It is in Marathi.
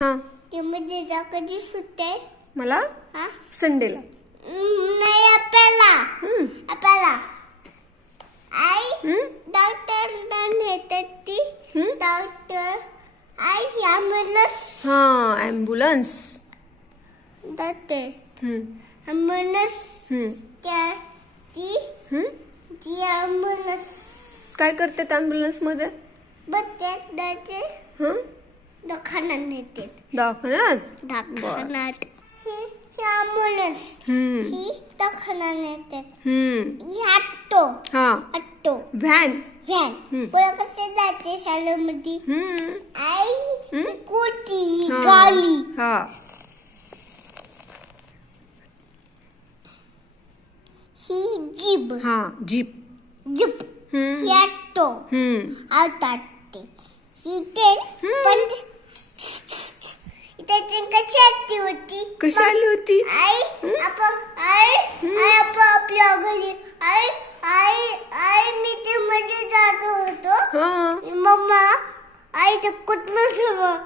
हाँ तुम्ही जा कधी सुट्टे मला हाँ संडेला नहीं अपेला अपेला आई डॉक्टर नेते ती डॉक्टर आई एम्बुलेंस हाँ एम्बुलन्स दत्ते एम्बुलेंस क्या ती जी एम्बुलेंस काय करते एम्बुलन्स मध्ये बच्चे दाचे हं दवाखान्यात नेते दवाखान्यात दवाखान्यात ही एम्बुलेंस ही दवाखान्यात नेते ही ऑटो हाँ ऑटो व्हॅन व्हॅन पुढे कसे जाते शाळेमध्ये आई स्कूटी हाँ गाडी हाँ ही जीप हाँ जीप जीप ही ऑटो आवतात ही ट्रेन पण इथे ट्रेन कशी आली होती कशी आली होती आई आपण आपल्या घरी आई मी ते मध्ये जात होतो हाँ मम्मा आई ते कुठलं